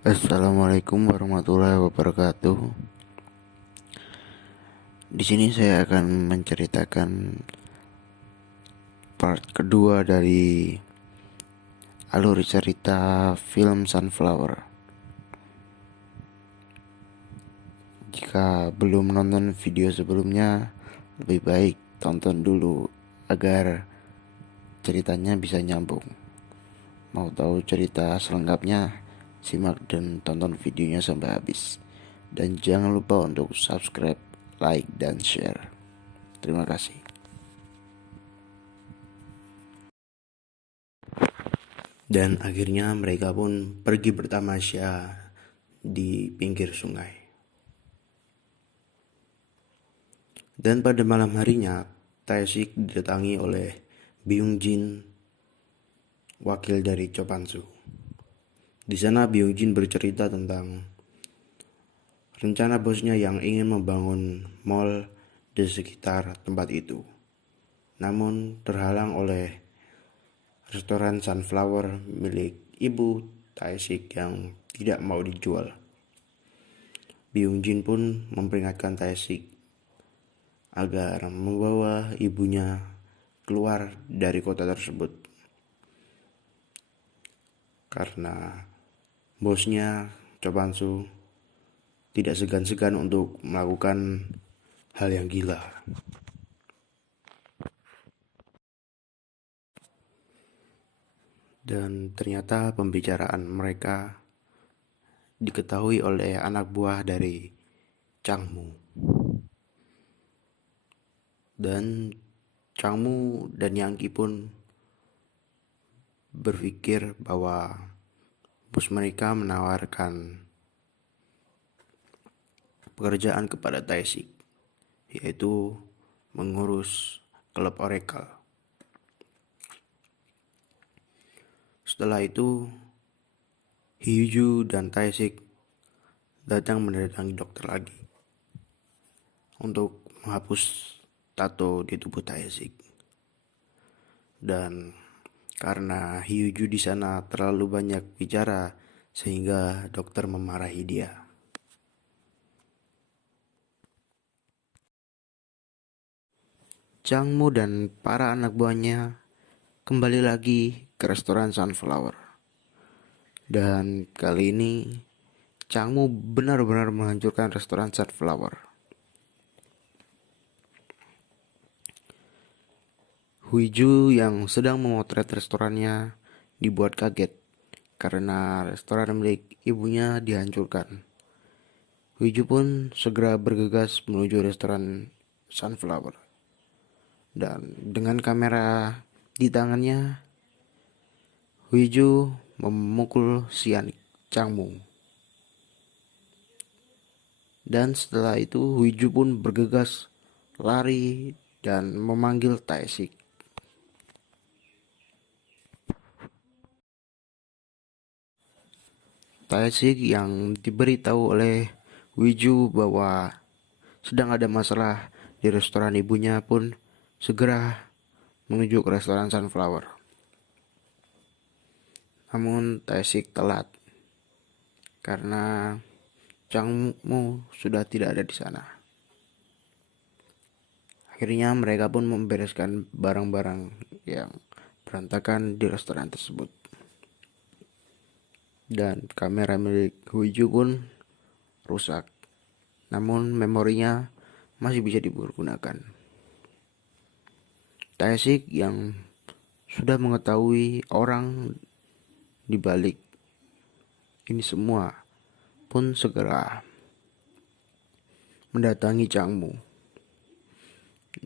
Assalamualaikum warahmatullahi wabarakatuh. Di sini saya akan menceritakan part kedua dari alur cerita film Sunflower. Jika belum nonton video sebelumnya, lebih baik tonton dulu agar ceritanya bisa nyambung. Mau tahu cerita selengkapnya? Simak dan tonton videonya sampai habis. Dan jangan lupa untuk subscribe, like, dan share. Terima kasih. Dan akhirnya mereka pun pergi bertamasya di pinggir sungai. Dan pada malam harinya, Taesik didatangi oleh Byung Jin, wakil dari Chopansu. Di sana Byung Jin bercerita tentang rencana bosnya yang ingin membangun mall di sekitar tempat itu. Namun terhalang oleh restoran Sunflower milik ibu Taesik yang tidak mau dijual. Byung Jin pun memperingatkan Taesik agar membawa ibunya keluar dari kota tersebut karena bosnya Chopansu tidak segan-segan untuk melakukan hal yang gila. Dan ternyata pembicaraan mereka diketahui oleh anak buah dari Changmu. Dan Changmu dan Yangki pun berpikir bahwa bos mereka menawarkan pekerjaan kepada Taesik, yaitu mengurus klub Oracle. Setelah itu, Hyuju dan Taesik datang mendatangi dokter lagi untuk menghapus tato di tubuh Taesik. Dan karena Hyuju di sana terlalu banyak bicara sehingga dokter memarahi dia. Changmu dan para anak buahnya kembali lagi ke restoran Sunflower. Dan kali ini Changmu benar-benar menghancurkan restoran Sunflower. Huiju yang sedang memotret restorannya dibuat kaget karena restoran milik ibunya dihancurkan. Huiju pun segera bergegas menuju restoran Sunflower. Dan dengan kamera di tangannya, Huiju memukul si Changmu. Dan setelah itu Huiju pun bergegas lari dan memanggil Taesik. Taesik yang diberitahu oleh Huiju bahwa sedang ada masalah di restoran ibunya pun segera menuju ke restoran Sunflower. Namun Taesik telat karena Changmu sudah tidak ada di sana. Akhirnya mereka pun membereskan barang-barang yang berantakan di restoran tersebut. Dan kamera milik Huiju pun rusak. Namun memorinya masih bisa dipergunakan. Taesik yang sudah mengetahui orang di balik ini semua pun segera mendatangi Changmu.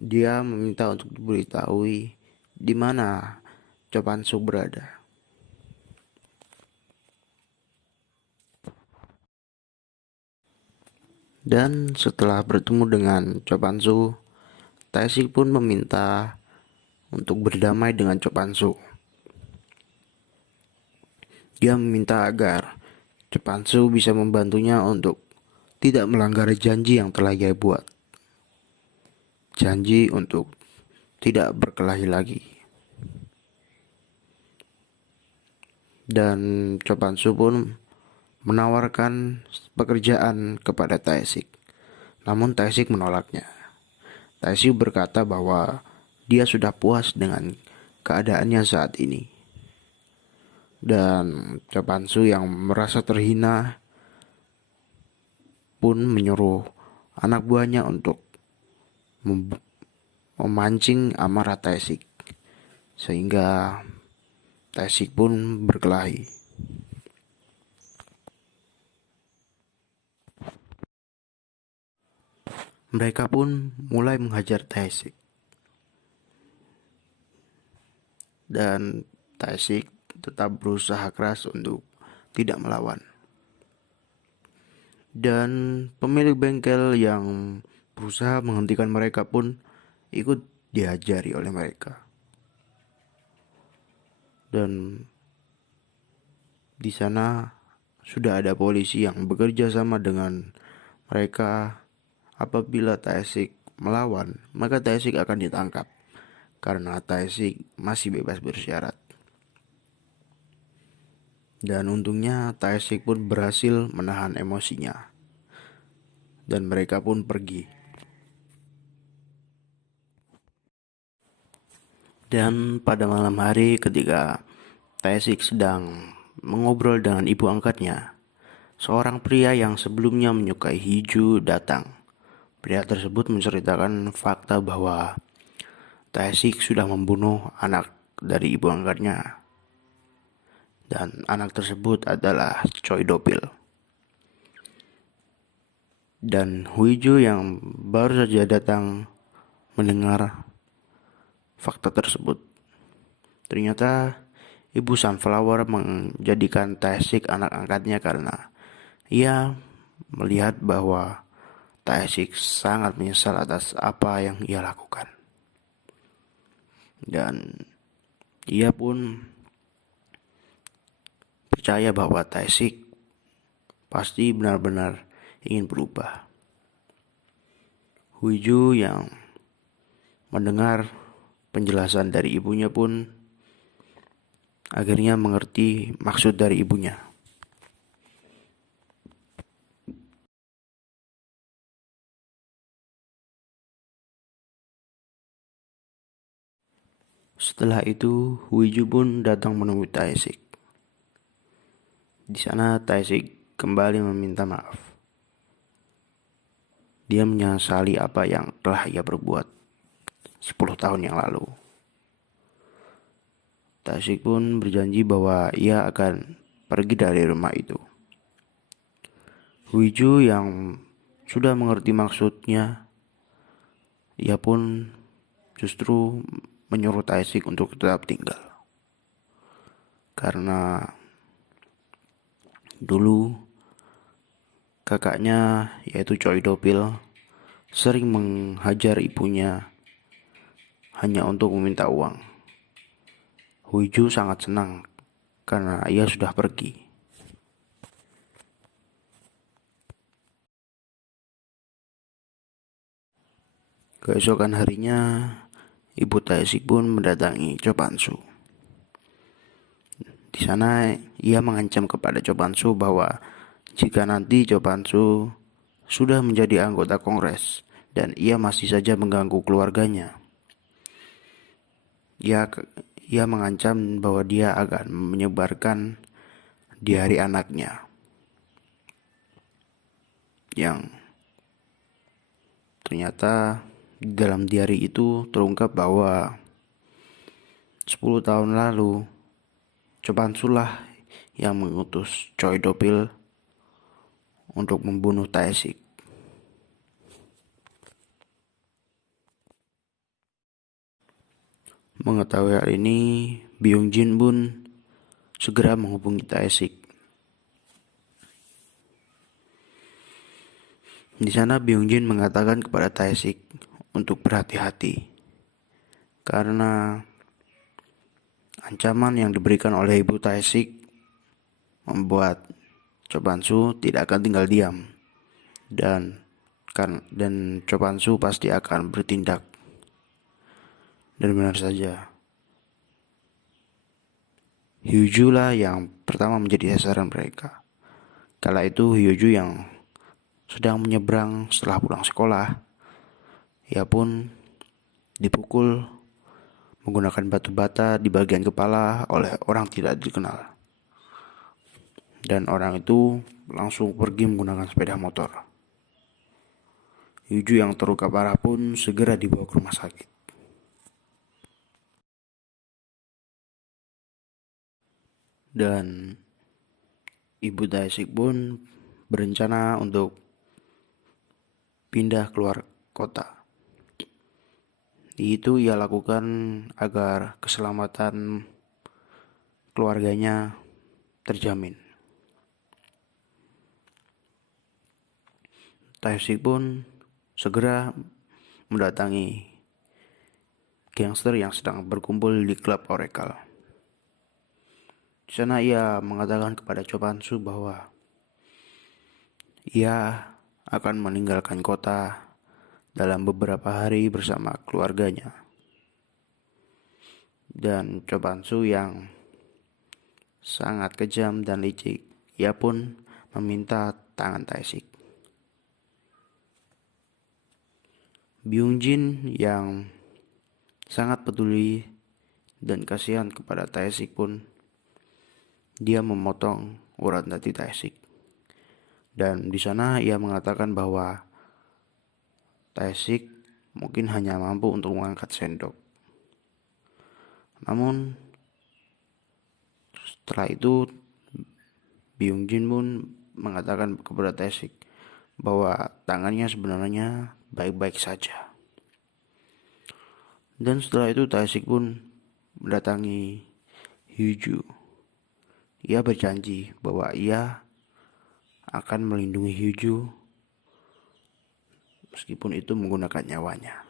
Dia meminta untuk diberitahu di mana Chopansu berada. Dan setelah bertemu dengan Chopansu, Taesik pun meminta untuk berdamai dengan Chopansu. Dia meminta agar Chopansu bisa membantunya untuk tidak melanggar janji yang telah ia buat. Janji untuk tidak berkelahi lagi. Dan Chopansu pun menawarkan pekerjaan kepada Taesik. Namun Taesik menolaknya. Taesik berkata bahwa dia sudah puas dengan keadaannya saat ini. Dan Cho Pan-soo yang merasa terhina pun menyuruh anak buahnya untuk memancing amarah Taesik, sehingga Taesik pun berkelahi. Mereka pun mulai menghajar Taesik, dan Taesik tetap berusaha keras untuk tidak melawan. Dan pemilik bengkel yang berusaha menghentikan mereka pun ikut diajari oleh mereka. Dan di sana sudah ada polisi yang bekerja sama dengan mereka. Apabila Taesik melawan, maka Taesik akan ditangkap karena Taesik masih bebas bersyarat. Dan untungnya Taesik pun berhasil menahan emosinya, dan mereka pun pergi. Dan pada malam hari ketika Taesik sedang mengobrol dengan ibu angkatnya, seorang pria yang sebelumnya menyukai Hiju datang. Pria tersebut menceritakan fakta bahwa Taesik sudah membunuh anak dari ibu angkatnya. Dan anak tersebut adalah Choi Do-pil. Dan Huiju yang baru saja datang mendengar fakta tersebut. Ternyata Ibu Sunflower menjadikan Taesik anak angkatnya karena ia melihat bahwa Taesik sangat menyesal atas apa yang ia lakukan. Dan ia pun percaya bahwa Taesik pasti benar-benar ingin berubah. Huiju yang mendengar penjelasan dari ibunya pun akhirnya mengerti maksud dari ibunya. Setelah itu, Huiju pun datang menemui Taesik. Di sana Taesik kembali meminta maaf. Dia menyesali apa yang telah ia perbuat 10 tahun yang lalu. Taesik pun berjanji bahwa ia akan pergi dari rumah itu. Huiju yang sudah mengerti maksudnya, ia pun justru menyuruh Taesik untuk tetap tinggal. Karena dulu kakaknya yaitu Choi Do-pil sering menghajar ibunya hanya untuk meminta uang. Huiju sangat senang karena ia sudah pergi. Keesokan harinya, Ibu Taesik pun mendatangi Cho Pan-soo. Di sana ia mengancam kepada Cho Pan-soo bahwa jika nanti Cho Pan-soo sudah menjadi anggota Kongres dan ia masih saja mengganggu keluarganya, ia mengancam bahwa dia akan menyebarkan diari anaknya yang ternyata di dalam diari itu terungkap bahwa 10 tahun lalu Cho Pan-soo lah yang mengutus Choi Do-pil untuk membunuh Taesik. Mengetahui hal ini, Byung-jin pun segera menghubungi Taesik. Di sana Byung-jin mengatakan kepada Taesik untuk berhati-hati karena ancaman yang diberikan oleh ibu Taesik membuat Cho Pan-soo tidak akan tinggal diam dan Cho Pan-soo pasti akan bertindak. Dan benar saja, Huiju lah yang pertama menjadi sasaran mereka Kala itu Hyoju yang sedang menyeberang setelah pulang sekolah, ia pun dipukul menggunakan batu bata di bagian kepala oleh orang tidak dikenal. Dan orang itu langsung pergi menggunakan sepeda motor. Hyoju yang terluka parah pun segera dibawa ke rumah sakit. Dan ibu Taesik pun berencana untuk pindah keluar kota. Itu ia lakukan agar keselamatan keluarganya terjamin. Taesik pun segera mendatangi gangster yang sedang berkumpul di klub Oracle. Di sana ia mengatakan kepada Cho Pan-soo bahwa ia akan meninggalkan kota dalam beberapa hari bersama keluarganya. Dan Cho Pan-soo yang sangat kejam dan licik, ia pun meminta tangan Taesik. Byung-jin yang sangat peduli dan kasihan kepada Taesik pun dia memotong urat nadi Taesik. Dan di sana ia mengatakan bahwa Taesik mungkin hanya mampu untuk mengangkat sendok. Namun setelah itu Byung-jin pun mengatakan kepada Taesik bahwa tangannya sebenarnya baik-baik saja. Dan setelah itu Taesik pun mendatangi Hyoju. Ia berjanji bahwa ia akan melindungi Hyoju meskipun itu menggunakan nyawanya.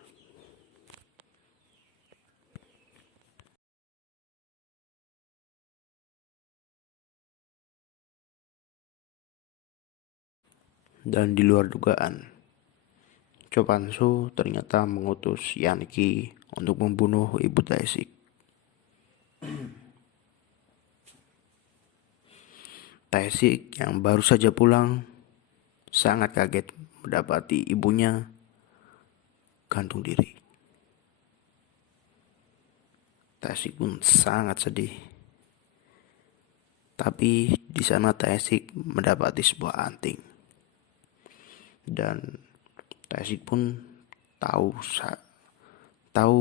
Dan di luar dugaan, Cho Pan-soo ternyata mengutus Yanki untuk membunuh ibu Taesik. Taesik yang baru saja pulang sangat kaget mendapati ibunya gantung diri. Taesik pun sangat sedih. Tapi di sana Taesik mendapati sebuah anting. Dan Taesik pun tahu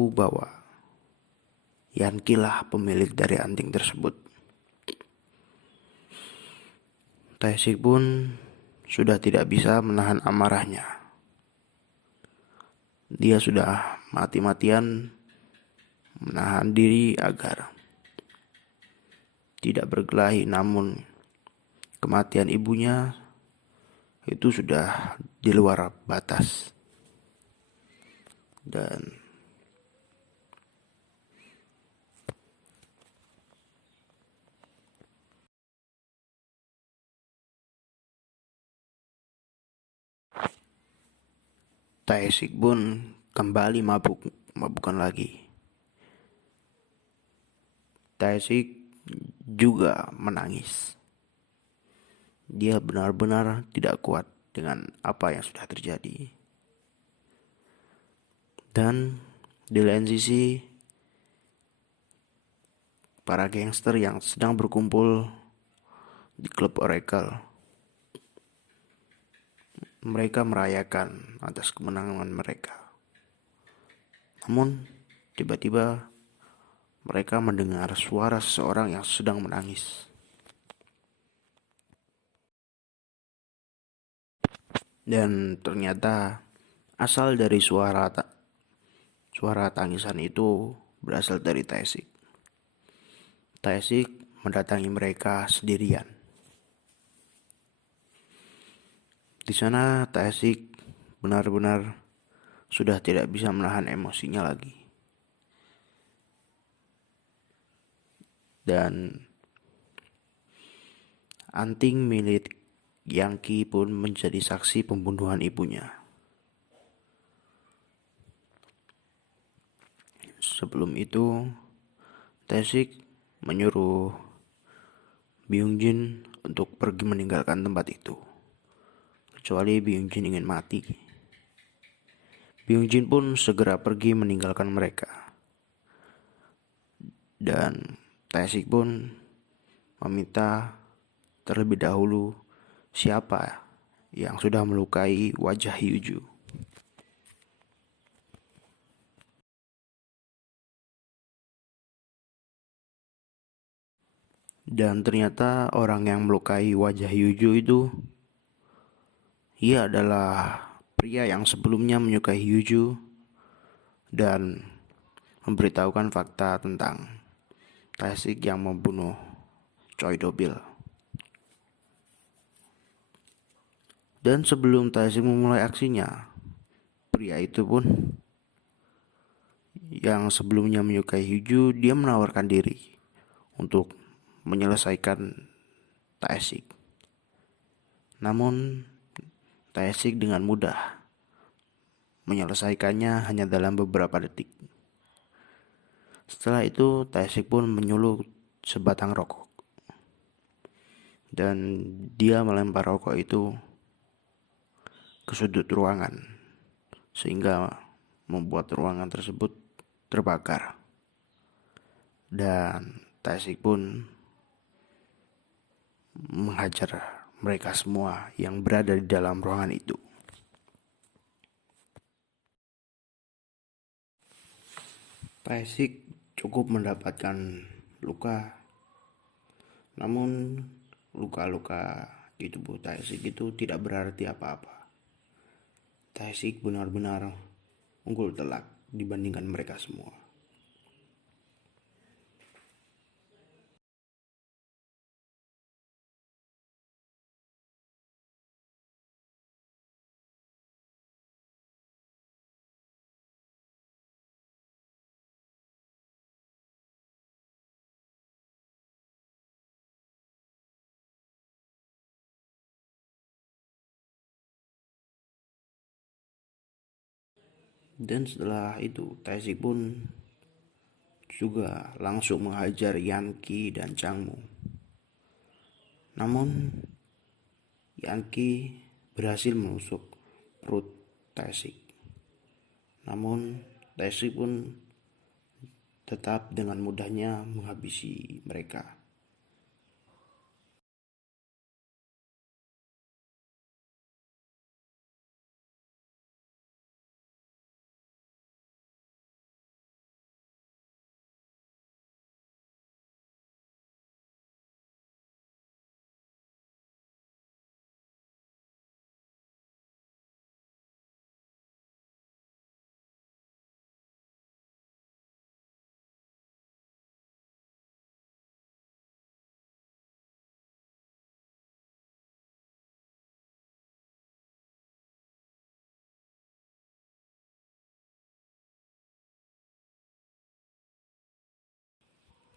bahwa Yanki lah pemilik dari anting tersebut. Taesik pun sudah tidak bisa menahan amarahnya. Dia sudah mati-matian menahan diri agar tidak berkelahi, namun kematian ibunya itu sudah di luar batas. Dan Taesik pun kembali mabukan lagi. Taesik juga menangis. Dia benar-benar tidak kuat dengan apa yang sudah terjadi. Dan di lain sisi, para gangster yang sedang berkumpul di klub Oracle, mereka merayakan atas kemenangan mereka. Namun tiba-tiba mereka mendengar suara seseorang yang sedang menangis. Dan ternyata asal dari suara tangisan itu berasal dari Taesik. Taesik mendatangi mereka sendirian. Di sana Taesik benar-benar sudah tidak bisa menahan emosinya lagi. Dan anting milik Yanki pun menjadi saksi pembunuhan ibunya. Sebelum itu, Taesik menyuruh Byung-jin untuk pergi meninggalkan tempat itu. Kecuali Byung-jin ingin mati. Byung-jin pun segera pergi meninggalkan mereka. Dan Tae-sik pun meminta terlebih dahulu siapa yang sudah melukai wajah Hyuju. Dan ternyata orang yang melukai wajah Hyuju itu, ia adalah pria yang sebelumnya menyukai Hyuju dan memberitahukan fakta tentang Tae-sik yang membunuh Choi Do-bil. Dan sebelum Tae-sik memulai aksinya, pria itu pun yang sebelumnya menyukai Hyuju, dia menawarkan diri untuk menyelesaikan Tae-sik. Namun Tae-sik dengan mudah menyelesaikannya hanya dalam beberapa detik. Setelah itu Tae-sik pun menyulut sebatang rokok. Dan dia melempar rokok itu ke sudut ruangan, sehingga membuat ruangan tersebut terbakar. Dan Tae-sik pun menghajar mereka semua yang berada di dalam ruangan itu. Tae-sik cukup mendapatkan luka, namun luka-luka di tubuh Tae-sik itu tidak berarti apa-apa. Tae-sik benar-benar unggul telak dibandingkan mereka semua. Dan setelah itu Tae-sik pun juga langsung menghajar Yanki dan Changmu. Namun Yanki berhasil menusuk perut Tae-sik. Namun Tae-sik pun tetap dengan mudahnya menghabisi mereka.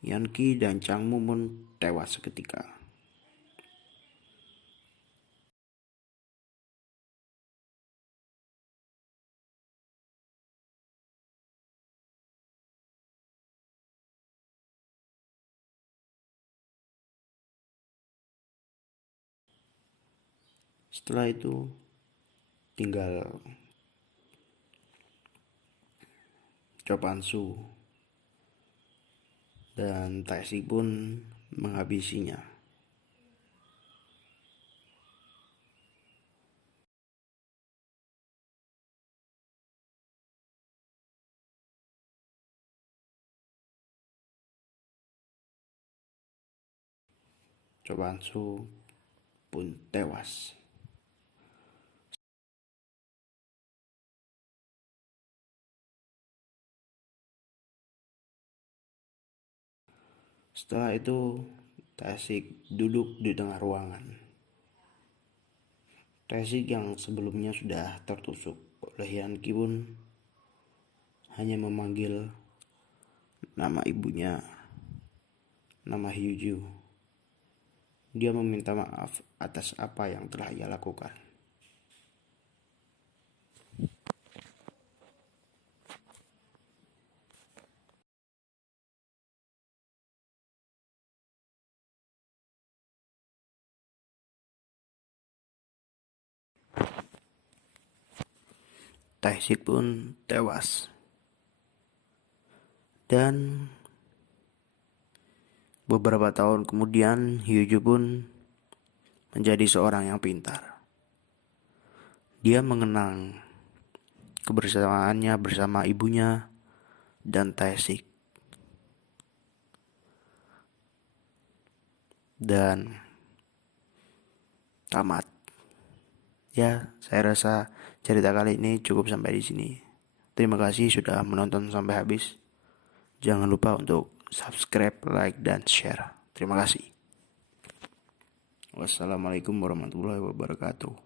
Yanki dan Changmu pun tewas seketika. Setelah itu tinggal Cho Pan-soo dan Tae-sik pun menghabisinya. Cho Pan-soo pun tewas. Setelah itu Tae-sik duduk di tengah ruangan. Tae-sik yang sebelumnya sudah tertusuk oleh Yanki pun hanya memanggil nama ibunya, nama Hyuju. Dia meminta maaf atas apa yang telah ia lakukan. Tae-sik pun tewas. Dan beberapa tahun kemudian Hyuju pun menjadi seorang yang pintar. Dia mengenang kebersamaannya bersama ibunya dan Tae-sik. Dan tamat. Ya, saya rasa cerita kali ini cukup sampai di sini. Terima kasih sudah menonton sampai habis. Jangan lupa untuk subscribe, like, dan share. Terima kasih. Wassalamualaikum warahmatullahi wabarakatuh.